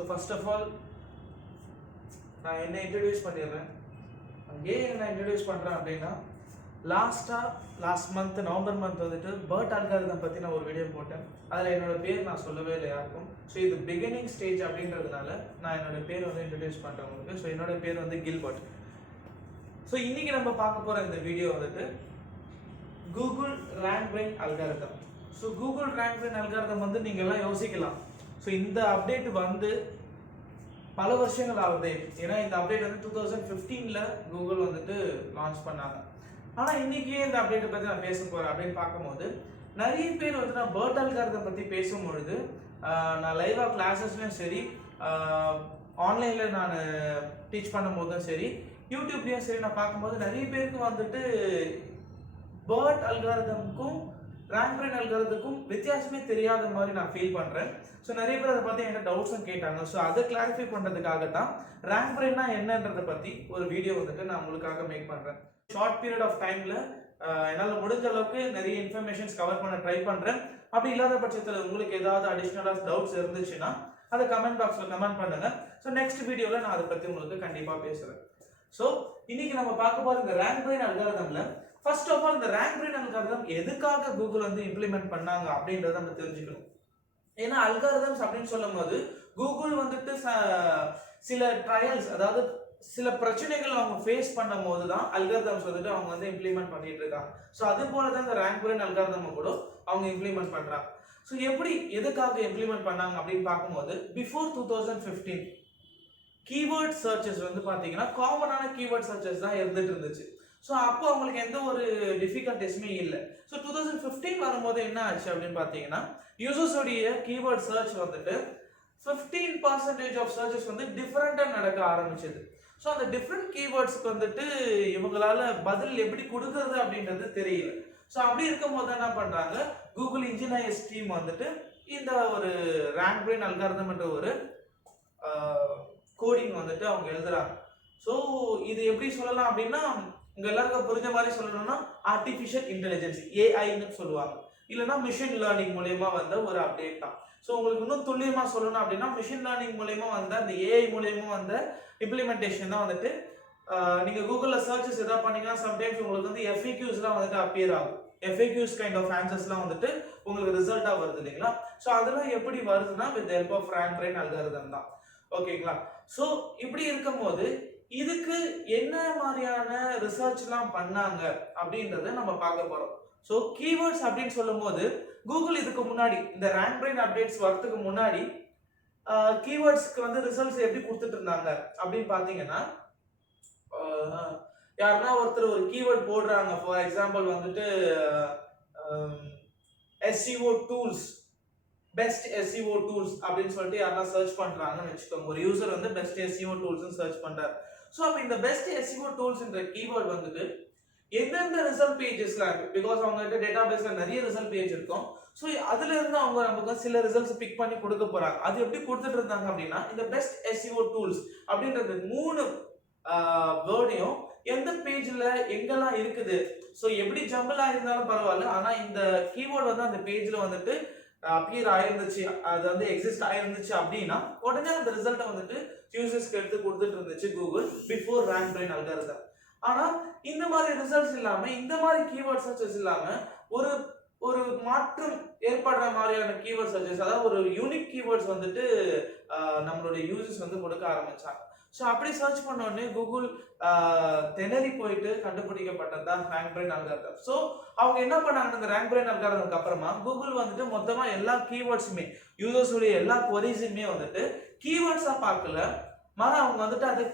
So first of all நான் என்ன introduce பண்ணிடுறேன். ஏன் நான் இன்ட்ரடியூஸ் பண்ணுறேன் அப்படின்னா, லாஸ்ட் மந்த் நவம்பர் மந்த் வந்துட்டு BERT அல்காரிதம் பற்றி நான் ஒரு வீடியோ போட்டேன். அதில் என்னோட பேர் நான் சொல்லவே இல்லை யாருக்கும். ஸோ இது பிகினிங் ஸ்டேஜ் அப்படின்றதுனால நான் என்னோட பேர் வந்து இன்ட்ரடியூஸ் பண்ணுறேன் உங்களுக்கு. ஸோ என்னோட பேர் வந்து கில்பர்ட். ஸோ இன்னைக்கு நம்ம பார்க்க போகிற இந்த வீடியோ வந்துட்டு Google rank brain algorithm. So Google rank brain algorithm வந்து நீங்கள் எல்லாம் யோசிக்கலாம், ஸோ இந்த அப்டேட் வந்து பல வருஷங்கள் ஆகுது. ஏன்னா இந்த அப்டேட் வந்து 2015 கூகுள் வந்துட்டு லான்ச் பண்ணாங்க. ஆனால் இன்னைக்கே இந்த அப்டேட்டை பற்றி நான் பேச போகிறேன் அப்படின்னு பார்க்கும்போது, நிறைய பேர் வந்து நான் BERT அல்காரிதம் பற்றி பேசும்பொழுது, நான் லைவாக கிளாஸஸ்லையும் சரி, ஆன்லைனில் நான் டீச் பண்ணும் போதும் சரி, யூடியூப்லேயும் சரி, நான் பார்க்கும்போது நிறைய பேருக்கு வந்துட்டு BERT அல்காரிதமுக்கும் ரேங்க் பிரெயின் அல்காரிதமுக்கும் வித்தியாசமே தெரியாத மாதிரி நான் ஃபீல் பண்ணுறேன். ஸோ நிறைய பேர் அதை பற்றி என்கிட்ட டவுட்ஸும் கேட்டாங்க. ஸோ அதை கிளாரிஃபை பண்ணுறதுக்காக தான் ரேங்க் பிரெயின்னா என்னன்றதை பற்றி ஒரு வீடியோ வந்துட்டு நான் உங்களுக்காக மேக் பண்ணுறேன். ஷார்ட் பீரியட் ஆஃப் டைமில் என்னால் முடிஞ்ச அளவுக்கு நிறைய இன்ஃபர்மேஷன்ஸ் கவர் பண்ண ட்ரை பண்ணுறேன். அப்படி இல்லாத பட்சத்தில் உங்களுக்கு ஏதாவது அடிஷ்னலாக டவுட்ஸ் இருந்துச்சுன்னா அதை கமெண்ட் பாக்ஸில் கமெண்ட் பண்ணுங்கள். ஸோ நெக்ஸ்ட் வீடியோவில் நான் அதை பற்றி உங்களுக்கு கண்டிப்பாக பேசுகிறேன். ஸோ இன்னைக்கு நம்ம பார்க்க போகிற இந்த ரேங்க் பிரெயின் அல்காரிதம்ல ஃபர்ஸ்ட் ஆஃப் ஆல் இந்த ரேங்க் பிரெயின் அல்காரிதம் எதுக்காக கூகுள் வந்து இம்ப்ளிமெண்ட் பண்ணாங்க அப்படின்றத நம்ம தெரிஞ்சுக்கணும். ஏன்னா அல்காரிதம்ஸ் அப்படின்னு சொல்லும் போது கூகுள் வந்துட்டு சில ட்ரையல்ஸ், அதாவது சில பிரச்சனைகள் அவங்க ஃபேஸ் பண்ணும் போது தான் அல்காரிதம்ஸ் வந்துட்டு அவங்க வந்து இம்ப்ளிமெண்ட் பண்ணிட்டு இருக்காங்க. ஸோ அது போல தான் இந்த ரேங்க் பிரெயின் அல்காரிதம் கூட அவங்க இம்ப்ளிமெண்ட் பண்றாங்க. ஸோ எப்படி எதுக்காக இம்ப்ளிமெண்ட் பண்ணாங்க அப்படின்னு பார்க்கும்போது, பிஃபோர் 2015 கீவேர்ட் சர்ச்சஸ் வந்து பார்த்தீங்கன்னா காமனான கீவேர்ட் சர்ச்சஸ் தான் இருந்துட்டு இருந்துச்சு. ஸோ அப்போ அவங்களுக்கு எந்த ஒரு டிஃபிகல்டிஸுமே இல்லை. ஸோ 2015 வரும்போது என்ன ஆச்சு அப்படின்னு பார்த்தீங்கன்னா, யூசர்ஸோடைய கீவேர்ட் சர்ச் வந்துட்டு 15% ஆஃப் சர்ச்சஸ் வந்து டிஃப்ரெண்டாக நடக்க ஆரம்பிச்சது. ஸோ அந்த டிஃப்ரெண்ட் கீவேர்ட்ஸ்க்கு வந்துட்டு இவங்களால பதில் எப்படி கொடுக்கறது அப்படின்றது தெரியல. ஸோ அப்படி இருக்கும் போது என்ன பண்ணுறாங்க, கூகுள் இன்ஜினியர்ஸ் டீம் வந்துட்டு இந்த ஒரு ரேங்க் பிரெயின் அல்காரிதம் என்ற ஒரு கோடிங் வந்துட்டு அவங்க எழுதுறாங்க. ஸோ இது எப்படி சொல்லலாம் அப்படின்னா, உங்க எல்லாருக்கும் புரிஞ்ச மாதிரி சொல்லணும்னா ஆர்டிஃபிஷியல் இன்டெலிஜென்ஸ், ஏஐன்னு சொல்லுவாங்க, இல்லைன்னா மிஷின் லேர்னிங் மூலயமா வந்த ஒரு அப்டேட் தான். ஸோ உங்களுக்கு இன்னும் துல்லியமா சொல்லணும் அப்படின்னா, மிஷின் லேர்னிங் மூலயமா வந்த அந்த ஏஐ மூலயமா வந்த இம்ப்ளிமெண்டேஷன் தான் வந்துட்டு நீங்க கூகுள்ல சர்ச்சஸ் எதாவது பண்ணீங்கன்னா சம்டைம்ஸ் உங்களுக்கு வந்து FAQsலாம் வந்துட்டு அப்பியர் ஆகும். FAQs கைண்ட் ஆஃப் ஆன்சர்ஸ்லாம் வந்துட்டு உங்களுக்கு ரிசல்ட்டா வருது இல்லைங்களா? ஸோ அதெல்லாம் எப்படி வருதுன்னா with help of rank brain algorithm தான். ஓகேங்களா? ஸோ இப்படி இருக்கும்போது இதுக்கு என்ன மாதிரியான ரிசர்ச்லாம் பண்ணாங்க அப்படின்றத நம்ம பார்க்க போறோம். ஸோ கீவேர்ட்ஸ் அப்படின்னு சொல்லும் போது, கூகுள் இதுக்கு முன்னாடி இந்த ரேங்க் பிரெயின் அப்டேட்ஸ் வரதுக்கு முன்னாடி கீவேர்ட்ஸ்க்கு வந்து ரிசல்ட்ஸ் எப்படி கொடுத்துட்டு இருந்தாங்க அப்படின்னு பார்த்தீங்கன்னா, யாருன்னா ஒருத்தர் ஒரு கீவேர்ட் போடுறாங்க, ஃபார் எக்ஸாம்பிள் வந்துட்டு SEO tools, best SEO tools அப்படின்னு சொல்லிட்டு யாரா சர்ச் பண்றாங்கன்னு வச்சுக்கோங்க. ஒரு யூசர் வந்து பெஸ்ட் SEO டூல்ஸ் சர்ச் பண்றாரு. ஸோ அப்போ இந்த பெஸ்ட் SEO டூல்ஸ்ன்ற கீவேர்ட் வந்துட்டு எந்தெந்த ரிசல்ட் பேஜஸ்லாம் இருக்கு, பிகாஸ் அவங்க கிட்ட டேட்டா பேஸ்ல நிறைய ரிசல்ட் பேஜ் இருக்கும். ஸோ அதுல இருந்து அவங்க நமக்கு சில ரிசல்ட்ஸ் பிக் பண்ணி கொடுக்க போறாங்க. அது எப்படி கொடுத்துட்டு இருந்தாங்க அப்படின்னா, இந்த பெஸ்ட் SEO டூல்ஸ் அப்படின்றது 3 வேர்டையும் எந்த பேஜ்ல எங்கெல்லாம் இருக்குது, ஸோ எப்படி ஜம்பிளா இருந்தாலும் பரவாயில்ல, ஆனா இந்த கீவேர்ட் வந்து அந்த பேஜ்ல வந்துட்டு அப்பியர் ஆயிருந்துச்சு, அது வந்து எக்ஸிஸ்ட் ஆயிருந்துச்சு அப்படின்னா உடனே அந்த ரிசல்ட்டை வந்துட்டு யூசர்ஸ்க்கு எடுத்து கொடுத்துட்டு இருந்துச்சு Google before rank brain algorithm. ஆனா இந்த மாதிரி ரிசல்ட்ஸ் இல்லாம, இந்த மாதிரி கீவேர்ட் சர்ச்சஸ் இல்லாம ஒரு ஒரு மாற்றம் ஏற்படுற மாதிரியான கீவேர்ட் சர்ச்சஸ், அதாவது ஒரு யூனிக் கீவேர்ட்ஸ் வந்துட்டு நம்மளுடைய யூசர்ஸ் வந்து கொடுக்க ஆரம்பிச்சாங்க. ஸோ அப்படி சர்ச் பண்ண உடனே கூகுள் திணறி போயிட்டு கண்டுபிடிக்கப்பட்டது தான் ரேங்க் பிரெயின் அல்காரிதம். ஸோ அவங்க என்ன பண்ணாங்க, இந்த ரேங்க் பிரெயின் அல்காரிதம்க்கு அப்புறமா கூகுள் வந்துட்டு மொத்தமா எல்லா கீவேர்ட்ஸுமே, யூசர்ஸுடைய எல்லா குவரிஸுமே வந்துட்டு கீவேர்ட்ஸா பார்க்கல, மாற அவங்க வந்துட்டு அது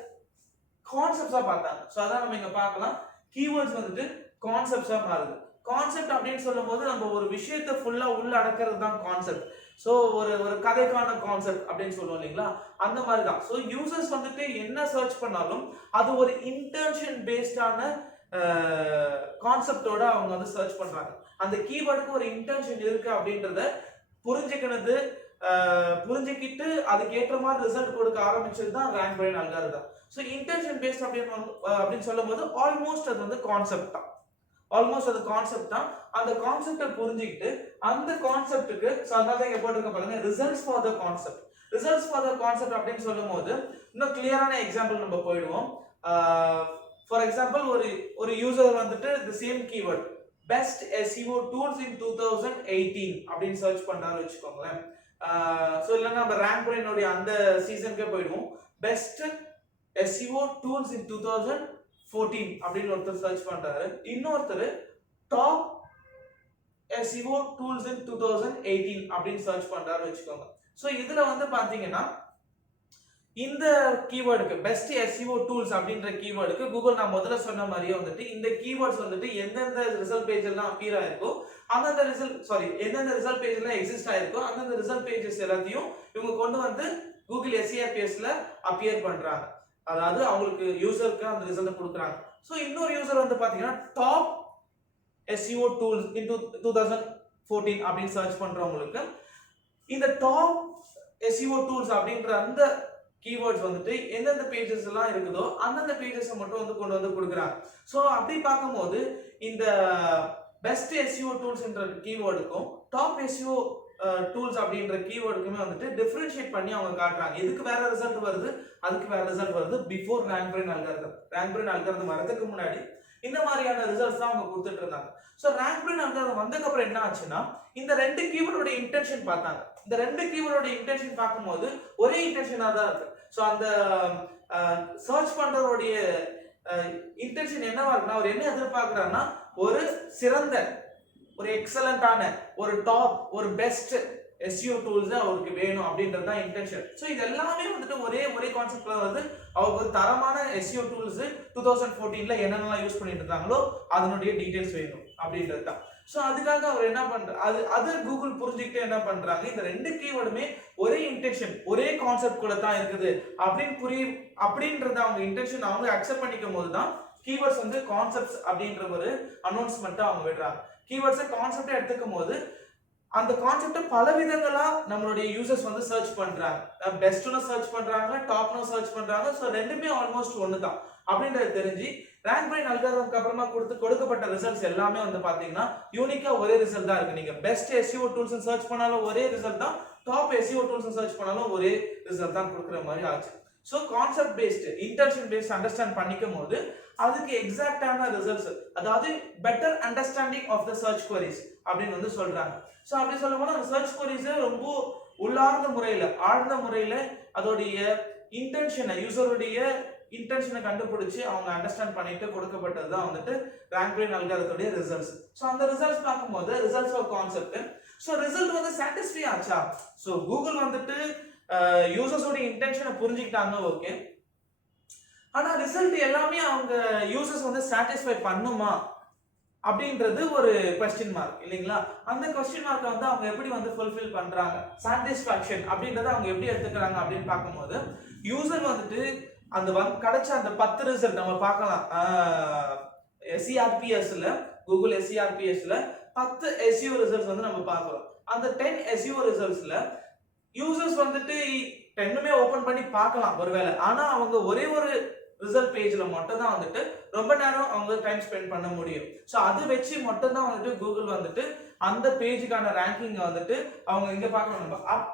கான்செப்ட்ஸா பார்த்தாங்க. ஸோ அதான் நம்ம இங்க பார்க்கலாம், கீவேர்ட்ஸ் வந்துட்டு கான்செப்ட்ஸா மாறுது. கான்செப்ட் அப்படின்னு சொல்லும் போது நம்ம ஒரு விஷயத்தை ஃபுல்லா உள்ள அடக்கிறது தான் கான்செப்ட். ஸோ ஒரு கதைக்கான கான்செப்ட் அப்படின்னு சொல்லுவோம் இல்லைங்களா, அந்த மாதிரி தான். ஸோ யூசர்ஸ் வந்துட்டு என்ன சர்ச் பண்ணாலும் அது ஒரு இன்டென்ஷன் பேஸ்டான கான்செப்டோட அவங்க வந்து சர்ச் பண்றாங்க. அந்த கீவேர்டுக்கு ஒரு இன்டென்ஷன் இருக்கு அப்படின்றத புரிஞ்சுக்கிட்டு அதுக்கு ஏற்ற மாதிரி ரிசல்ட் கொடுக்க ஆரம்பிச்சது தான் rank brain algorithm. So intention based அப்படின்னு சொல்லும் போது ஆல்மோஸ்ட் அது வந்து கான்செப்ட் தான். ஆல்மோஸ்ட் அது கான்செப்ட் தான். அந்த கான்செப்டை புரிஞ்சுக்கிட்டு அந்த கான்செப்டுக்கு, ஸோ அதனால இங்க போட்டிருக்க பாருங்க, results for the concept. Results for the concept அப்படின்னு சொல்லும்போது இன்னும் கிளியரான எக்ஸாம்பிள் நம்ம போயிடுவோம். ஃபார் எக்ஸாம்பிள் ஒரு யூசர் வந்துட்டு the same keyword best SEO tools இன் 2018 அப்படின்னு சர்ச் பண்றாரு வச்சுக்கோங்களேன். ஸோ இல்லைன்னா நம்ம ரேங்க் பிரெயினுடைய அந்த சீசனுக்கே போயிடுவோம். பெஸ்ட் SEO டூல்ஸ் இன் 2014 அப்படின்னு ஒருத்தர் சர்ச் பண்றாரு. இன்னொருத்தர் டாப் SEO டூல்ஸ் இன் 2018 அப்படின்னு சர்ச் பண்றாரு வச்சுக்கோங்க. ஸோ இதுல வந்து பாத்தீங்கன்னா இந்த கீவேர்டுக்கு பெஸ்ட் SEO டூல்ஸ் அப்படின்ற கீவேர்டுக்கு கூகுள் நான் முதல்ல சொன்ன மாதிரியே வந்துட்டு இந்த கீவேர்ட்ஸ் வந்துட்டு எந்தெந்த ரிசல்ட் பேஜ் எல்லாம் அப்பியர் ஆயிருக்கோ அந்தந்த எந்தெந்த ரிசல்ட் பேஜ் எல்லாம் எக்ஸிஸ்ட் ஆயிருக்கோ அந்தந்த ரிசல்ட் பேஜஸ் எல்லாத்தையும் இவங்க கொண்டு வந்து கூகுள் SERPsல அப்பியர் பண்றாங்க. அதாவது அவங்களுக்கு யூசருக்கு அந்த ரிசல்ட் கொடுக்குறாங்க. ஸோ இன்னொரு யூசர் வந்து பாத்தீங்கன்னா டாப் SEO டூல்ஸ் இன் 2014 அப்படின்னு சர்ச் பண்றவங்களுக்கு இந்த டாப் SEO டூல்ஸ் அப்படின்ற அந்த கீவேர்ட்ஸ் வந்துட்டு எந்தெந்த பேஜஸ் எல்லாம் இருக்குதோ அந்தந்த பேஜஸ் மட்டும் வந்து கொண்டு வந்து கொடுக்குறாங்க. ஸோ அப்படி பார்க்கும்போது இந்த பெஸ்ட் SEO டூல்ஸ்ன்ற கீவேர்டுக்கும் டாப் SEO டூல்ஸ் அப்படின்ற கீவேர்டுக்குமே வந்துட்டு டிஃபரன்ஷியேட் பண்ணி அவங்க காட்டுறாங்க. இதுக்கு வேற ரிசல்ட் வருது, அதுக்கு வேற ரிசல்ட் வருது. பிஃபோர் ரேங்க் பிரெயின் அல்காரிதம் வரதுக்கு முன்னாடி இந்த மாதிரியான ரிசல்ட்ஸ் தான் அவங்க கொடுத்துட்டு இருந்தாங்க. ஸோ ரேங்க் பிரெயின் அல்காரிதம் வந்ததுக்கு அப்புறம் என்ன ஆச்சுன்னா இந்த ரெண்டு கீவேர்டோட இன்டென்ஷன் பார்த்தாங்க. இந்த ரெண்டு கீவேர்டோட இன்டென்ஷன் பார்க்கும்போது ஒரே இன்டென்ஷனா தான் இருக்கு. ஸோ அந்த சர்ச் பண்றவருடைய இன்டென்ஷன் என்னவா இருக்குன்னா அவர் என்ன எதிர்பார்க்கிறாருன்னா ஒரு சிறந்த ஒரு எக்ஸலண்டான ஒரு டாப் ஒரு பெஸ்ட் SEO டூல்ஸ் அவருக்கு வேணும் அப்படின்றது தான் இன்டென்ஷன். ஸோ இது எல்லாமே வந்துட்டு ஒரே கான்செப்ட்ல வந்து அவருக்கு ஒரு தரமான SEO டூல்ஸ் 2014ல என்னென்னலாம் யூஸ் பண்ணிட்டு இருந்தாங்களோ அதனுடைய டீடைல்ஸ் வேணும் அப்படின்றது தான். ஸோ அதுக்காக அவர் என்ன பண்றாரு, அது கூகுள் புரிஞ்சுக்கிட்டு என்ன பண்றாங்க, இந்த ரெண்டு கீவேர்டுமே ஒரே இன்டென்ஷன் ஒரே கான்செப்ட் கூட தான் இருக்குது அப்படின்றத அவங்க இன்டென்ஷன் அவங்க அக்செப்ட் பண்ணிக்கும் போது தான் கீவேர்ட்ஸ் வந்து கான்செப்ட்ஸ் அப்படின்ற ஒரு அனௌன்ஸ்மெண்ட் அவங்க விடுறாங்க. கீவேர்ட்ஸை கான்செப்டை எடுத்துக்கும் போது அந்த கான்செப்டை பல விதங்களா நம்மளுடைய யூசர்ஸ் வந்து சர்ச் பண்றாங்க. பெஸ்ட்னு சர்ச் பண்றாங்க, டாப்னு சர்ச் பண்றாங்க. ஸோ ரெண்டுமே ஆல்மோஸ்ட் ஒன்று தான் அப்படின்றது தெரிஞ்சு ரேங்க் பிரெயின் அல்காரிதம்க்கு அப்புறமா கொடுக்கப்பட்ட ரிசல்ட்ஸ் எல்லாமே வந்து பாத்தீங்கன்னா யூனிக்கா ஒரே ரிசல்ட் தான் இருக்கு. நீங்க பெஸ்ட் SEO டூல்ஸ் சர்ச் பண்ணாலும் ஒரே ரிசல்ட் தான், டாப் SEO டூல்ஸ் சர்ச் பண்ணாலும் ஒரே ரிசல்ட் தான் கொடுக்குற மாதிரி ஆச்சு. So concept based intention based understand பண்ணிக்கும் போது அதுக்கு எக்ஸாக்டான ரிசல்ட்ஸ், அதாவது better understanding of the search queries அப்படின்னு வந்து சொல்றாங்க. ஸோ அப்படி சொல்லும் போது அந்த சர்ச் குவரிஸ் ரொம்ப உள்ளார்ந்த முறையில ஆழ்ந்த முறையில அதோடைய இன்டென்ஷனை யூசருடைய இன்டென்ஷனை கண்டுபிடிச்சு அவங்க அண்டர்ஸ்டாண்ட் பண்ணிட்டு கொடுக்கப்பட்டது தான் வந்துட்டு ரேங்க் பிரெயின் அல்காரிதத்தோட ரிசல்ட்ஸ். ஸோ அந்த ரிசல்ட்ஸ் பார்க்கும்போது results of concept. So result வந்து சாட்டிஸ்ஃபை ஆச்சா? ஸோ கூகுள் வந்துட்டு யூசர்ஸோட இன்டென்ஷனை புரிஞ்சுக்கிட்டாங்க, ஓகே. ஆனா ரிசல்ட் எல்லாமே அவங்க யூசர்ஸ் வந்து சாட்டிஸ்ஃபை பண்ணுமா அப்படின்றது ஒரு கொஸ்டின் மார்க் இல்லைங்களா? அந்த கொஸ்டின் மார்க்கை வந்து அவங்க எப்படி வந்து ஃபுல்ஃபில் பண்றாங்க, சாட்டிஸ்ஃபேக்ஷன் அப்படின்றத அவங்க எப்படி எடுத்துக்கிறாங்க அப்படின்னு பார்க்கும்போது யூசர் வந்துட்டு அந்த கிடைச்ச அந்த 10 ரிசல்ட் நம்ம பார்க்கலாம். SERPsல கூகுள் SERPsல 10 SEO ரிசல்ட்ஸ் வந்து நம்ம பார்க்கிறோம். அந்த 10 SEO ரிசல்ட்ஸ்ல யூசர்ஸ் வந்துட்டு 10மே ஓபன் பண்ணி பார்க்கலாம் ஒருவேளை. ஆனா அவங்க ஒரே ஒரு ரிசல்ட் பேஜ்ல மட்டும் தான் வந்துட்டு ரொம்ப நேரம் அவங்க டைம் ஸ்பெண்ட் பண்ண முடியும். ஸோ அது வச்சு மட்டும் தான் வந்துட்டு கூகுள் வந்துட்டு அந்த பேஜுக்கான ரேங்கிங் வந்துட்டு அவங்க இங்க பார்க்கணும் நம்ம up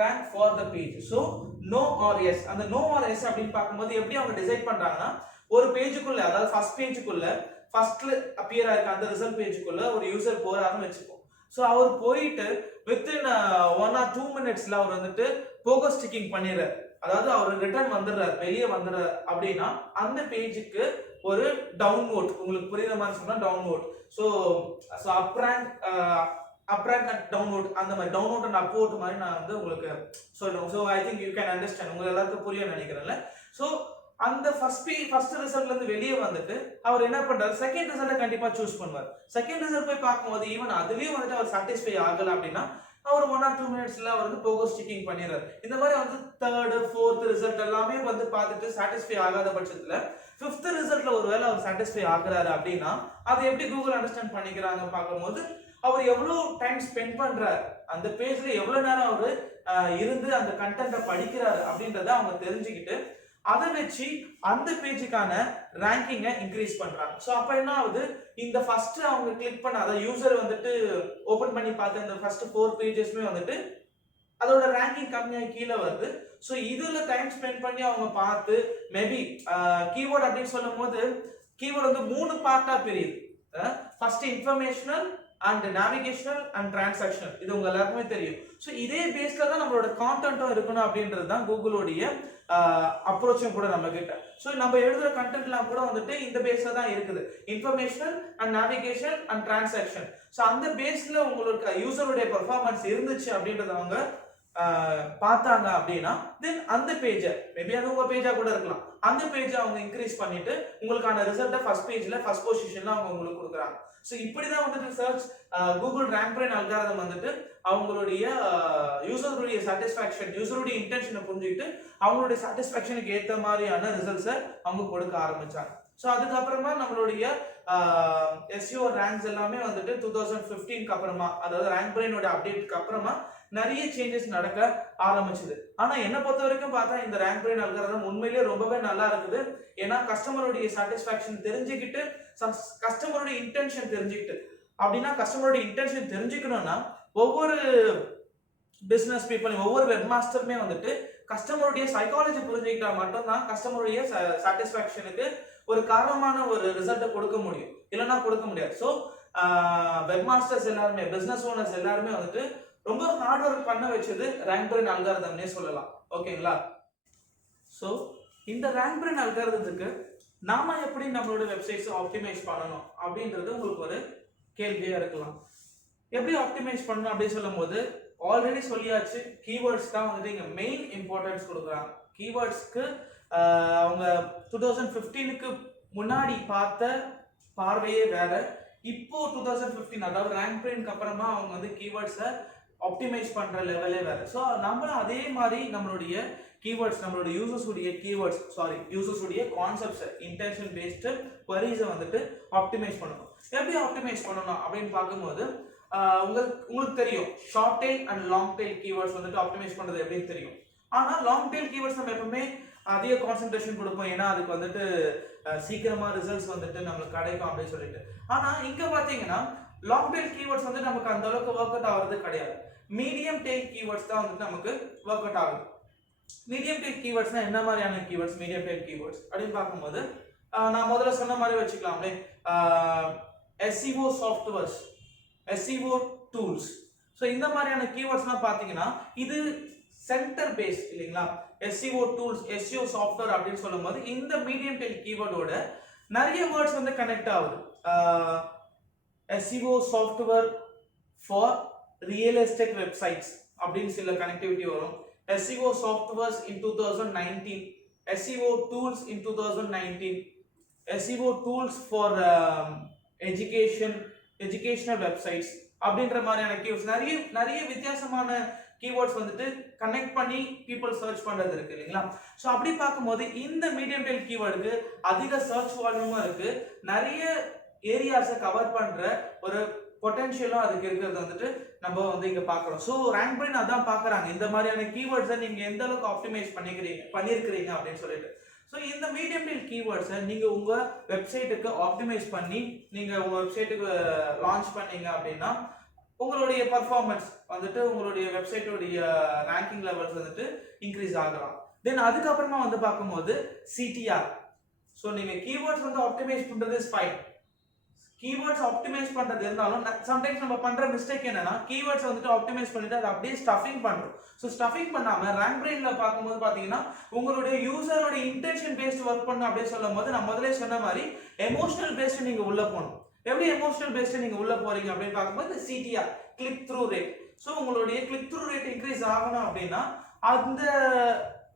rank for the page. So no R S, அந்த நோ ஆர் எஸ் அப்படின்னு பார்க்கும்போது எப்படி அவங்க டிசைட் பண்றாங்கன்னா ஒரு பேஜுக்குள்ள, அதாவது ஃபர்ஸ்ட் பேஜுக்குள்ள ஃபர்ஸ்ட்ல அப்பியர் ஆயிருக்க அந்த ரிசல்ட் பேஜுக்குள்ள ஒரு யூசர் போறாருன்னு வச்சுப்போம். ஸோ அவர் போயிட்டு வித்தின் 1 or 2 மினிட்ஸ்ல அவர் வந்துட்டு போகோ ஸ்டிக்கிங் பண்ணிடுறாரு. அதாவது அவர் ரிட்டர்ன் வந்துடுறாரு, வெளியே வந்துடுறாரு அப்படின்னா அந்த பேஜுக்கு ஒரு டவுன்வோட், உங்களுக்கு புரியுற மாதிரி சொன்னா டவுன்வோட். ஸோ அப் ரேங்க் டவுன்வோட், அந்த மாதிரி டவுன்வோட் அண்ட் அப்வோட் மாதிரி நான் வந்து உங்களுக்கு சொல்றேன். So I think you can understand, உங்களுக்கு எல்லாருக்கும் புரியும் நினைக்கிறேன்ல. ஸோ அந்த ஃபர்ஸ்ட் ரிசல்ட்ல இருந்து வெளியே வந்துட்டு அவர் என்ன பண்றாரு, செகண்ட் ரிசல்ட்டை கண்டிப்பா சூஸ் பண்ணுவார். செகண்ட் ரிசல்ட் போய் பார்க்கும்போது ஈவன் அதுலயும் வந்துட்டு அவர் சாட்டிஸ்ஃபை ஆகல அப்படின்னா அவர் 1 or 2 மினிட்ஸ்ல அவர் வந்து போகோ ஸ்டிக்கிங் பண்ணிடுறாரு. இந்த மாதிரி வந்து தேர்ட் ஃபோர்த் ரிசல்ட் எல்லாமே வந்து பார்த்துட்டு சாட்டிஸ்ஃபை ஆகாத பட்சத்துல ஃபிஃப்த் ரிசல்ட்ல ஒருவேளை அவர் சாட்டிஸ்ஃபை ஆகுறாரு அப்படின்னா அதை எப்படி கூகுள் அண்டர்ஸ்டாண்ட் பண்ணிக்கிறாங்க பார்க்கும்போது அவர் எவ்வளவு டைம் ஸ்பெண்ட் பண்றாரு, அந்த பேஜ்ல எவ்வளவு நேரம் அவரு இருந்து அந்த கண்டென்ட்டை படிக்கிறாரு அப்படின்றத அவங்க தெரிஞ்சுக்கிட்டு அதை வச்சு அந்த பேஜுக்கான ரேங்கிங்கை இன்க்ரீஸ் பண்றாங்க. ஸோ அப்ப என்ன ஆகுது, இந்த ஃபர்ஸ்ட் அவங்க கிளிக் பண்ண, அதாவது யூசர் வந்துட்டு ஓபன் பண்ணி பார்த்த இந்த ஃபர்ஸ்ட் 4 பேஜஸ்மே வந்துட்டு அதோட ரேங்கிங் கம்மியாக கீழே வருது. ஸோ இதுல டைம் ஸ்பெண்ட் பண்ணி அவங்க பார்த்து மேபி கீவேர்ட் அப்படின்னு சொல்லும் போது கீவேர்ட் வந்து 3 பார்ட்டா பிரியுது. First informational and navigational and transactional, இது உங்க எல்லாருக்குமே தெரியும். ஸோ இதே பேஸ்ல தான் நம்மளோட கான்டென்ட்டும் இருக்கணும் அப்படின்றது தான் கூகுளோடைய அப்ரோச்சும் கூட நம்ம கிட்ட. ஸோ நம்ம எழுதுற கண்டென்ட்லாம் கூட வந்துட்டு இந்த பேஸ்ல தான் இருக்குது, informational and navigation and transaction. So அந்த பேஸ்ல உங்களுக்கு யூசருடைய பெர்ஃபார்மன்ஸ் இருந்துச்சு அப்படின்றத அவங்க பார்த்தாங்க அப்படின்னா தென் அந்த பேஜை மேபி அது உங்க பேஜா கூட இருக்கலாம், அந்த பேஜை அவங்க இன்க்ரீஸ் பண்ணிட்டு உங்களுக்கான ரிசல்ட்டை ஃபர்ஸ்ட் பேஜ்ல ஃபர்ஸ்ட் பொசிஷன்ல அவங்க உங்களுக்கு கொடுக்குறாங்க. ஸோ இப்படிதான் வந்துட்டு search Google rank brain algorithm வந்துட்டு அவங்களுடைய யூசருடைய சாட்டிஸ்ஃபேக்ஷன், யூசருடைய இன்டென்ஷனை புரிஞ்சுக்கிட்டு அவங்களுடைய சாட்டிஸ்ஃபேக்ஷனுக்கு ஏற்ற மாதிரியான ரிசல்ட்ஸை அவங்க கொடுக்க ஆரம்பிச்சாங்க. ஸோ அதுக்கப்புறமா நம்மளுடைய SEO ரேங்க்ஸ் எல்லாமே வந்துட்டு 2015க்கு அப்புறமா, அதாவது ரேங்க் பிரைனோட அப்டேட்க்கு அப்புறமா நிறைய சேஞ்சஸ் நடக்க ஆரம்பிச்சது. ஆனா என்ன பொறுத்த வரைக்கும் பார்த்தா இந்த ரேங்க் பிரைன் அல்காரிதம் உண்மையிலேயே ரொம்பவே நல்லா இருக்குது. ஏன்னா கஸ்டமருடைய சாட்டிஸ்ஃபேக்ஷன் தெரிஞ்சுக்கிட்டு கஸ்டமருடைய இன்டென்ஷன் தெரிஞ்சுக்கிட்டு, அப்படின்னா கஸ்டமருடைய இன்டென்ஷன் தெரிஞ்சுக்கணும்னா ஒவ்வொரு பிசினஸ் பீப்புள் ஒவ்வொரு வெப் மாஸ்டருமே வந்துட்டு கஸ்டமருடைய சைக்காலஜி புரிஞ்சுக்கிட்டா மட்டும்தான் கஸ்டமருடைய சாட்டிஸ்ஃபேக்ஷனுக்கு ஒரு காரணமான ஒரு ரிசல்ட்டை கொடுக்க முடியும், இல்லைன்னா கொடுக்க முடியாது. ஸோ வெப் மாஸ்டர்ஸ் எல்லாருமே, பிசினஸ் ஓனர்ஸ் எல்லாருமே வந்துட்டு ரொம்ப ஹார்ட் ஒர்க் பண்ண வச்சது ரேங்க் பிரைன் அல்காரிதம்னே சொல்லலாம். ஓகேங்களா? ஸோ இந்த ரேங்க் பிரைன் அல்காரிதத்துக்கு நாம எப்படி நம்மளோட வெப்சைட்ஸ் ஆப்டிமைஸ் பண்ணணும் அப்படின்றது உங்களுக்கு ஒரு கேள்வியா இருக்கலாம். எப்படி ஆப்டிமைஸ் பண்ணணும் அப்படின்னு சொல்லும் போது ஆல்ரெடி சொல்லியாச்சு, கீவேர்ட்ஸ் தான் வந்துட்டு இங்க மெயின் இம்பார்ட்டன்ஸ் கொடுக்குறாங்க. கீவேர்ட்ஸ்க்கு அவங்க 2015க்கு முன்னாடி பார்த்த பார்வையே வேற, இப்போ 2015 அதாவது ரேங்க் பிரைனுக்கு அப்புறமா அவங்க வந்து கீவேர்ட்ஸை ஆப்டிமைஸ் பண்ற லெவலே வேற. ஸோ நம்மளும் அதே மாதிரி நம்மளுடைய கீவேர்ட்ஸ், நம்மளுடைய யூசர்ஸ் உடைய கான்செப்ட்ஸ், இன்டென்ஷன் பேஸ்டு குவரிஸை வந்துட்டு ஆப்டிமைஸ் பண்ணணும். எப்படி ஆப்டிமைஸ் பண்ணணும் அப்படின்னு பார்க்கும்போது உங்களுக்கு தெரியும் short tail and long tail keywords வந்துட்டு ஆப்டிமைஸ் பண்றது எப்படின்னு தெரியும். ஆனா லாங் டெயில் கீவேர்ட்ஸ் நம்ம எப்பவுமே அதிக கான்சென்ட்ரேஷன் கொடுப்போம், ஏன்னா அதுக்கு வந்துட்டு சீக்கிரமா ரிசல்ட்ஸ் வந்துட்டு நம்மளுக்கு கிடைக்கும் அப்படின்னு சொல்லிட்டு. ஆனா இங்க பாத்தீங்கன்னா லாங் டெயில் கீவேர்ட்ஸ் வந்து நமக்கு அந்த அளவுக்கு ஒர்க் அவுட் ஆகிறது கிடையாது. மீடியம் டெயில் கீவேர்ட்ஸ் தான் வந்துட்டு நமக்கு ஒர்க் அவுட் ஆகுது. மீடியம் டெயில் கீவேர்ட்ஸ்னா என்ன மாதிரியான கீவேர்ட்ஸ் மீடியம் டெயில் கீவேர்ட்ஸ் அப்படின்னு பார்க்கும்போது நான் முதல்ல சொன்ன மாதிரி வச்சுக்கலாம்லே, SEO softwares, SEO tools. So இந்த மாதிரியான கீவேர்ட்ஸ்லாம் பார்த்தீங்கன்னா இது சென்டர் பேஸ் இல்லைங்களா. SEO டூல்ஸ், SEO சாஃப்ட்வேர் அப்படின்னு சொல்லும் போது இந்த மீடியம் டெயில் கீவேர்டோட நிறைய வேர்ட்ஸ் வந்து கனெக்ட் ஆகுது. SEO software for real estate websites அப்படின்னு சில கனெக்டிவிட்டி வரும். SEO softwares in 2019, SEO tools in 2019, SEO tools for educational websites அப்படின்ற மாதிரியான கீவேர்ட்ஸ் நிறைய வித்தியாசமான கீவேர்ட்ஸ் வந்துட்டு கனெக்ட் பண்ணி பீப்புள் சர்ச் பண்றது இருக்கு இல்லைங்களா. ஸோ அப்படி பார்க்கும்போது இந்த மீடியம் டெயில் கீவேர்டுக்கு அதிக சர்ச் வால்யூமும் இருக்கு, நிறைய ஏரியாஸை கவர் பண்ற ஒரு பொட்டன்ஷியலும் அதுக்கு இருக்கிறது வந்துட்டு நம்ம வந்து இங்க பார்க்குறோம். ஸோ ரேங்க் பிரைன் அதான் பார்க்குறாங்க, இந்த மாதிரியான கீவேர்ட்ஸை நீங்க எந்த அளவுக்கு ஆப்டிமைஸ் பண்ணியிருக்கிறீங்க அப்படின்னு சொல்லிட்டு. ஸோ இந்த மீடியம் டெயில் கீவேர்ட்ஸை நீங்க உங்க வெப்சைட்டுக்கு ஆப்டிமைஸ் பண்ணி நீங்க உங்க வெப்சைட்டுக்கு லான்ச் பண்ணீங்க அப்படின்னா உங்களுடைய பர்ஃபார்மன்ஸ் வந்துட்டு உங்களுடைய வெப்சைட்டோடைய ரேங்கிங் லெவல்ஸ் வந்துட்டு இன்க்ரீஸ் ஆகலாம். தென் அதுக்கப்புறமா வந்து பார்க்கும்போது CTR. ஸோ நீங்க கீவேர்ட்ஸ் வந்து ஆப்டிமைஸ் பண்றது இஸ் ஃபைன், கீவேர்ட்ஸ் ஆப்டிமைஸ் பண்றது இருந்தாலும் சம்டைம்ஸ் நம்ம பண்ற மிஸ்டேக் என்னன்னா கீவேர்ட்ஸ் வந்துட்டு ஆப்டிமைஸ் பண்ணிட்டு அதை அப்படியே ஸ்டஃபிங் பண்றோம். ஸோ ஸ்டஃபிங் பண்ணாம ரேங்க் பிரைன்ல பார்க்கும்போது பாத்தீங்கன்னா உங்களுடைய யூசரோட இன்டென்ஷன் பேஸ்ட் ஒர்க் பண்ணணும் அப்படின்னு சொல்லும் போது நான் முதலே சொன்ன மாதிரி எமோஷனல் பேஸ்ட் நீங்க உள்ள போகணும். எப்படி எமோஷனல் பேஸ்ட் நீங்க உள்ள போறீங்க அப்படின்னு பார்க்கும்போது இந்த CTR, click through rate. So உங்களுடைய கிளிக் த்ரூ ரேட் இன்க்ரீஸ் ஆகணும் அப்படின்னா அந்த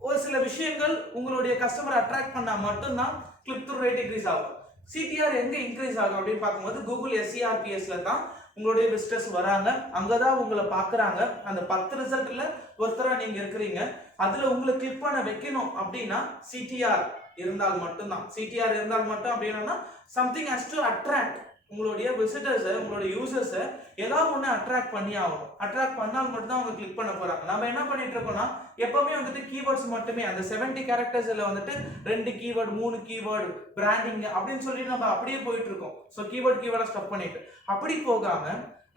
ஒரு சில விஷயங்கள் உங்களுடைய கஸ்டமர் அட்ராக்ட் பண்ணா மட்டும்தான் கிளிக் த்ரூ ரேட் இன்க்ரீஸ் ஆகும். CTR எங்க இன்க்ரீஸ் ஆகும் அப்படின்னு பார்க்கும்போது கூகுள் SERPsல தான் உங்களுடைய விசிட்டர்ஸ் வராங்க, அங்கதான் உங்களை பாக்குறாங்க. அந்த 10 ரிசல்ட்ல ஒருத்தரா நீங்க இருக்கிறீங்க, அதுல உங்களை கிளிக் பண்ண வைக்கணும் அப்படின்னா CTR இருந்தால் மட்டும்தான். CTR இருந்தால் மட்டும் அப்படின்னா something has to attract உங்களுடைய விசிட்டர்ஸை, உங்களுடைய யூசர்ஸை ஏதாவது ஒன்று அட்ராக்ட் பண்ணி ஆகணும். அட்ராக்ட் பண்ணால் மட்டும் தான் அவங்க கிளிக் பண்ண போறாங்க. நம்ம என்ன பண்ணிட்டு இருக்கோம்னா எப்பவுமே வந்துட்டு கீவேர்ட்ஸ் மட்டுமே, அந்த 70 கேரக்டர்ஸ்ல வந்துட்டு 2 கீவேர்டு 3 கீவேர்டு பிராண்டிங் அப்படின்னு சொல்லி நம்ம அப்படியே போயிட்டு இருக்கோம். ஸோ கீவேர்டை ஸ்டப் பண்ணிட்டு அப்படி போகாம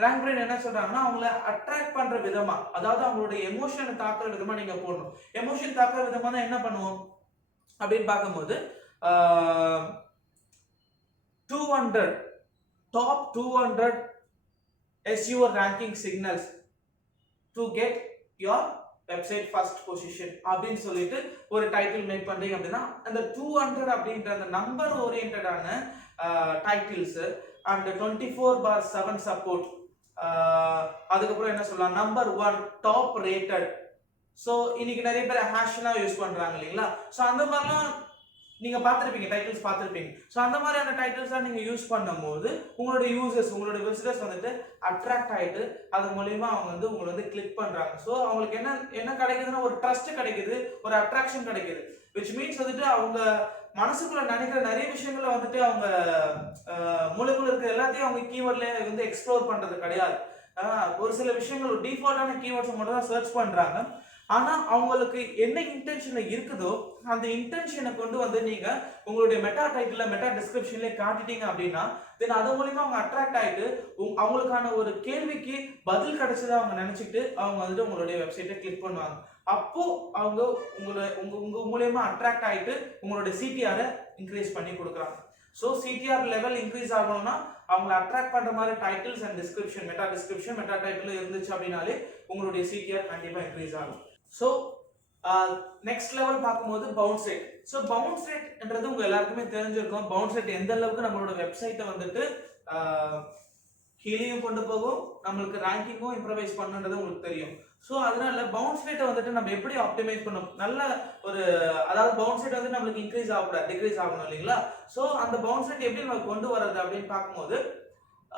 ரேங்க் பிரெயின் என்ன சொல்றாங்கன்னா அவங்கள அட்ராக்ட் பண்ற விதமா, அதாவது அவங்களுடைய எமோஷனை தாக்குற விதமா நீங்க போடணும். எமோஷன் தாக்குற விதமா தான் என்ன பண்ணுவோம் அப்படின்னு பார்க்கும்போது 200 top 200 SEO ranking signals to get your website first position அப்படின்னு சொல்லிட்டு ஒரு டைட்டில் மேக் பண்றீங்க அப்படின்னா அந்த 200 அப்படின்ற அந்த நம்பர் ஓரியன்டான டைட்டில்ஸ் அண்ட் 24/7 சப்போர்ட், அதுக்கப்புறம் என்ன சொல்லலாம் நம்பர் 1 டாப் ரேட்டட். ஸோ இன்னைக்கு நிறைய பேர் ஹேஷ்லாம் யூஸ் பண்றாங்க இல்லைங்களா? ஸோ அந்த மாதிரிலாம் நீங்க பார்த்துருப்பீங்க, டைட்டில்ஸ் பார்த்துருப்பீங்க. ஸோ அந்த மாதிரியான டைட்டில்ஸ்லாம் நீங்க யூஸ் பண்ணும்போது உங்களோட யூசர்ஸ், உங்களோட விசிட்டர்ஸ் வந்துட்டு அட்ராக்ட் ஆகிட்டு அது மூலயமா அவங்க வந்து உங்களை வந்து கிளிக் பண்றாங்க. ஸோ அவங்களுக்கு என்ன என்ன கிடைக்குதுன்னா ஒரு ட்ரஸ்ட் கிடைக்குது, ஒரு அட்ராக்ஷன் கிடைக்குது. விச் மீன்ஸ் வந்துட்டு அவங்க மனசுக்குள்ள நினைக்கிற நிறைய விஷயங்களை வந்துட்டு அவங்க மூளைக்குள்ள இருக்கிற எல்லாத்தையும் அவங்க கீவேர்ட்ல வந்து எக்ஸ்ப்ளோர் பண்றது கிடையாது. ஒரு சில விஷயங்கள் டிஃபால்ட்டான கீவேர்ட்ஸ் மட்டும் தான் சர்ச் பண்றாங்க. ஆனா அவங்களுக்கு என்ன இன்டென்ஷன்ல இருக்குதோ அந்த இன்டென்ஷனை கொண்டு வந்து நீங்க உங்களுடைய மெட்டா டைட்டில், மெட்டா டிஸ்கிரிப்ஷன்ல காட்டிட்டீங்க அப்படின்னா தென் அது மூலமா அவங்க அட்ராக்ட் ஆயிட்டு அவங்களுக்கான ஒரு கேள்விக்கு பதில் கிடைச்சதா அவங்க நினைச்சிட்டு அவங்க வந்துட்டு உங்களுடைய வெப்சைட்டை கிளிக் பண்ணுவாங்க. அப்போ அவங்க உங்க மூலமா அட்ராக்ட் ஆயிட்டு உங்களுடைய சிடிஆரை இன்க்ரீஸ் பண்ணி கொடுக்குறாங்க. ஸோ சிடிஆர் லெவல் இன்க்ரீஸ் ஆகணும்னா அவங்களை அட்ராக்ட் பண்ற மாதிரி titles and description, meta title இருந்துச்சு அப்படின்னாலே உங்களுடைய சிடிஆர் கண்டிப்பா இன்க்ரீஸ் ஆகும். ஸோ நெக்ஸ்ட் லெவல் பார்க்கும்போது பவுன்ஸ் ரேட். ஸோ பவுன்ஸ் ரேட்ன்றது உங்க எல்லாருக்குமே தெரிஞ்சிருக்கும். பவுன்ஸ் ரேட் எந்த அளவுக்கு நம்மளோட வெப்சைட்டை வந்துட்டு கீழேயும் கொண்டு போகும், நம்மளுக்கு ரேங்கிங்கும் இம்ப்ரவைஸ் பண்ணுன்றது உங்களுக்கு தெரியும். ஸோ அதனால பவுன்ஸ் ரேட்டை வந்துட்டு நம்ம எப்படி ஆப்டிமைஸ் பண்ணணும், நல்ல ஒரு அதாவது பவுன்ஸ் ரேட் வந்து நம்மளுக்கு இன்க்ரீஸ் ஆகக்கூடாது, டிக்ரீஸ் ஆகணும் இல்லைங்களா? ஸோ அந்த பவுன்ஸ் ரேட் எப்படி நம்ம கொண்டு வரது அப்படின்னு பார்க்கும்போது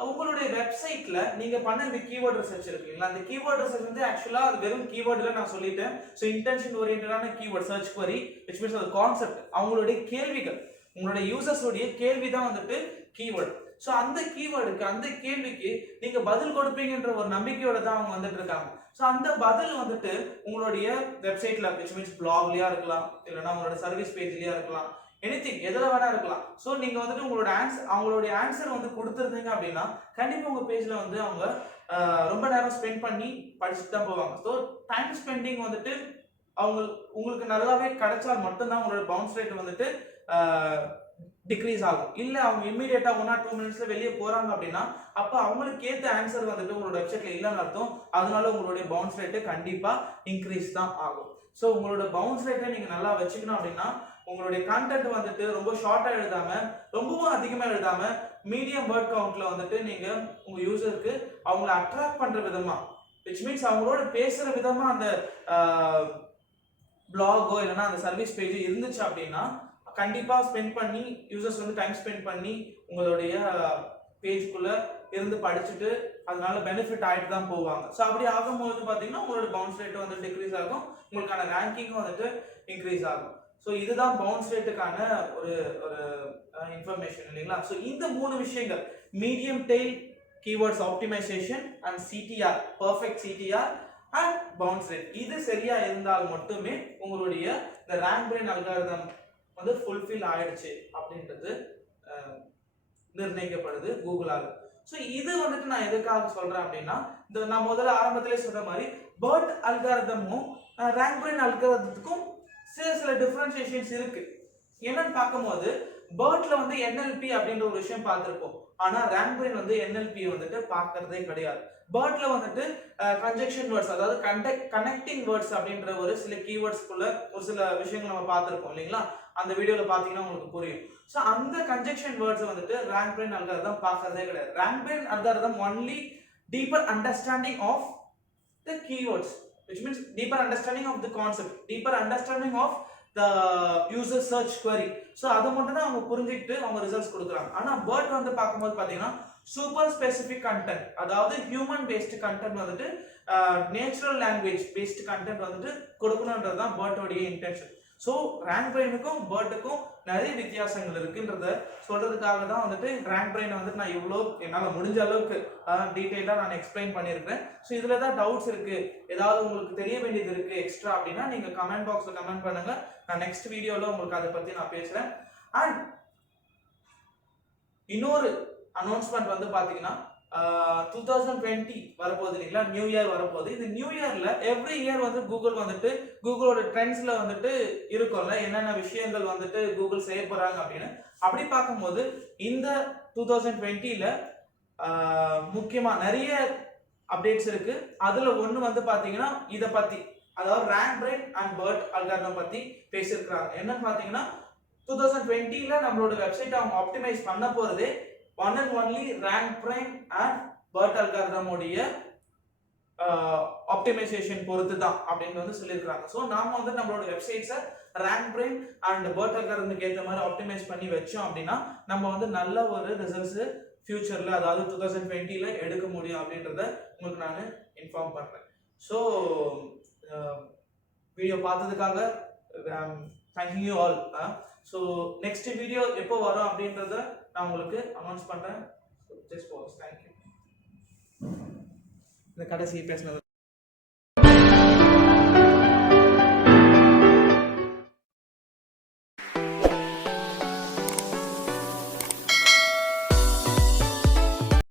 உங்களுடைய வெப்சைட்ல நீங்க பண்ண இந்த கீவேர்ட் ரிசர்ச் இருக்குங்களா, அந்த கீவேர்ட் ரிசர்ச் வந்து ஆக்சுவலா அது வெறும் கீவேர்ட்ல நான் சொல்லிட்டேன். ஸோ இன்டென்ஷன் ஓரியன்டான keyword search query, which means அது கான்செப்ட், அவங்களுடைய கேள்விகள், உங்களுடைய யூசர்ஸோடைய கேள்வி தான் வந்துட்டு கீவேர்ட். ஸோ அந்த கீவேர்டுக்கு, அந்த கேள்விக்கு நீங்க பதில் கொடுப்பீங்கன்ற ஒரு நம்பிக்கையோட தான் அவங்க வந்துட்டு இருக்காங்க. ஸோ அந்த பதில் வந்துட்டு உங்களுடைய வெப்சைட்ல, விச் மீன்ஸ் பிளாக்லயா இருக்கலாம், இல்லைன்னா உங்களோட சர்வீஸ் பேஜ்லயா இருக்கலாம், எனிதிங் எதுல வேணா இருக்கலாம். ஸோ நீங்க வந்துட்டு அவங்களுடைய ஆன்சர் வந்து கொடுத்துருந்தீங்க அப்படின்னா கண்டிப்பா உங்க பேஜ்ல வந்து அவங்க ரொம்ப நேரம் ஸ்பெண்ட் பண்ணி படிச்சுட்டு தான் போவாங்க. ஸோ டைம் ஸ்பெண்டிங் வந்துட்டு உங்களுக்கு நல்லாவே கிடைச்சால் மட்டும்தான் உங்களோட பவுன்ஸ் ரேட் வந்துட்டு டிக்ரீஸ் ஆகும். இல்ல அவங்க இமீடியட்டா 1 or 2 மினிட்ஸ்ல வெளியே போறாங்க அப்படின்னா அப்ப அவங்களுக்கு ஏத்த ஆன்சர் வந்துட்டு உங்களோட வெப்சைட்ல இல்லைன்னு அர்த்தம். அதனால உங்களுடைய பவுன்ஸ் ரேட் கண்டிப்பா இன்க்ரீஸ் தான் ஆகும். ஸோ உங்களோட பவுன்ஸ் ரேட்டை நீங்க நல்லா வச்சுக்கணும் அப்படின்னா உங்களுடைய கண்டென்ட் வந்துட்டு ரொம்ப ஷார்ட்டா எழுதாம, ரொம்பவும் அதிகமா எழுதாம, மீடியம் வேர்ட் கவுண்ட்ல வந்துட்டு நீங்க உங்க யூசருக்கு அவங்களை அட்ராக்ட் பண்ற விதமா, விச் மீன்ஸ் அவங்களோட பேசுற விதமா அந்த பிளாகோ இல்லைன்னா அந்த சர்வீஸ் பேஜ் இருந்துச்சு அப்படின்னா கண்டிப்பா ஸ்பெண்ட் பண்ணி யூசர்ஸ் வந்து டைம் ஸ்பெண்ட் பண்ணி உங்களுடைய பேஜ்குள்ள இருந்து படிச்சுட்டு அதனால பெனிஃபிட் ஆகிட்டு தான் போவாங்க. ஸோ அப்படி ஆகும்போது பார்த்தீங்கன்னா உங்களோட பவுன்ஸ் ரேட் வந்து டிக்ரீஸ் ஆகும், உங்களுக்கான ரேங்கிங்கும் வந்துட்டு இன்க்ரீஸ் ஆகும். ஸோ இதுதான் பவுன்ஸ் ரேட்டுக்கான ஒரு இன்ஃபர்மேஷன் இல்லைங்களா? ஸோ இந்த 3 விஷயங்கள், medium tail keywords optimisation and CTR, perfect CTR and bounce rate, இது சரியா இருந்தால் மட்டுமே உங்களுடைய இந்த ரேங்க் பிரெயின் அல்காரிதம் வந்து ஃபுல்ஃபில் ஆயிடுச்சு அப்படின்றது நிர்ணயிக்கப்படுது கூகுளால. ஸோ இது வந்துட்டு நான் எதுக்காக சொல்றேன் அப்படின்னா இந்த நான் முதல்ல ஆரம்பத்திலே சொல்ற மாதிரி BERT அல்காரிதமும் ரேங்க் பிரெயின் அல்காரிதத்துக்கும் சில டிஃபரன்சியேஷன்ஸ் இருக்கு. என்னன்னு பார்க்கும்போது BERTல வந்து NLP அப்படின்ற ஒரு விஷயம் பார்த்திருப்போம். ஆனா ரேங்க் பிரெயின் வந்து NLP வந்துட்டு பார்க்கறதே கிடையாது. BERTல வந்துட்டு கன்ஜெக்ஷன் வேர்ட்ஸ், அதாவது கனெக்டிங் வேர்ட்ஸ் அப்படின்ற ஒரு சில கீவேர்ட்ஸ்க்குள்ள ஒரு சில விஷயங்கள் நம்ம பார்த்திருப்போம் இல்லைங்களா? அந்த வீடியோல பாத்தீங்கன்னா உங்களுக்கு புரியும். ஸோ அந்த கன்ஜெக்ஷன் வேர்ட்ஸ் வந்துட்டு ரேங்க் பிரெயின் அல்காரிதம் பார்க்கறதே கிடையாது. Rank brain algorithm only deeper understanding of the keywords, which means deeper understanding of the concept, deeper understanding of the user search query. So அதை மட்டும் தான் அவங்க புரிஞ்சுக்கிட்டு அவங்க ரிசல்ட்ஸ் கொடுக்குறாங்க. ஆனா BERT வந்து பார்க்கும்போது பாத்தீங்கன்னா சூப்பர் ஸ்பெசிபிக் கண்டென்ட், அதாவது ஹியூமன் பேஸ்டு கண்டென்ட் வந்துட்டு நேச்சுரல் லாங்குவேஜ் பேஸ்டு கண்டென்ட் வந்துட்டு கொடுக்கணுன்றது தான் BERT உடைய இன்டென்ஷன். ஸோ ரேங்க் பிரெயினுக்கும் BERTக்கும் நிறைய வித்தியாசங்கள் இருக்குன்றத சொல்றதுக்காக தான் வந்துட்டு ரேங்க் பிரெயினை வந்துட்டு நான் இவ்வளோ என்னால் முடிஞ்ச அளவுக்கு டீட்டெயிலாக நான் எக்ஸ்பிளைன் பண்ணியிருக்கேன். ஸோ இதில் தான் டவுட்ஸ் இருக்கு, ஏதாவது உங்களுக்கு தெரிய வேண்டியது இருக்கு எக்ஸ்ட்ரா அப்படின்னா நீங்க கமெண்ட் பாக்ஸில் கமெண்ட் பண்ணுங்க. நான் நெக்ஸ்ட் வீடியோவில் உங்களுக்கு அதை பற்றி நான் பேசுகிறேன். அண்ட் இன்னொரு அனௌன்ஸ்மெண்ட் வந்து பார்த்தீங்கன்னா 2020 வரப்போகுது இல்லைங்களா, நியூ இயர் வரப்போகுது. இந்த நியூ இயர்ல எவ்ரி இயர் வந்து கூகுள் வந்துட்டு கூகுளோட ட்ரெண்ட்ஸ்ல வந்துட்டு இருக்கும்ல, என்னென்ன விஷயங்கள் வந்துட்டு கூகுள் செய்ய போறாங்க அப்படின்னு. அப்படி பார்க்கும்போது இந்த 2020ல முக்கியமா நிறைய அப்டேட்ஸ் இருக்கு. அதுல ஒண்ணு வந்து பாத்தீங்கன்னா இத பத்தி, அதாவது rank brain and BERT algorithm பத்தி பேசியிருக்காங்க. என்னன்னு பாத்தீங்கன்னா 2020ல நம்மளோட வெப்சைட் அவங்க ஆப்டிமைஸ் பண்ண போறதே one and only rank brain and BERT algorithm உடைய ஆப்டிமைசேஷன் பொறுத்து தான் அப்படின்னு வந்து சொல்லியிருக்காங்க. ஸோ நாம வந்து நம்மளோட வெப்சைட்ஸை ரேங்க் பிரெயின் அண்ட் BERT அல்காரிதம்க்கு ஏற்ற மாதிரி ஆப்டிமைஸ் பண்ணி வச்சோம் அப்படின்னா நம்ம வந்து நல்ல ஒரு ரிசல்ட்ஸ் ஃபியூச்சர்ல, அதாவது 2020ல எடுக்க முடியும் அப்படின்றத உங்களுக்கு நான் இன்ஃபார்ம் பண்றேன். ஸோ வீடியோ பார்த்ததுக்காக thank you you all. So next video எப்போ வரும் அப்படின்றத நான் உங்களுக்கு அனௌன்ஸ் பண்றேன். Just watch. தேங்க்யூ. இந்த கடைசி பேசினது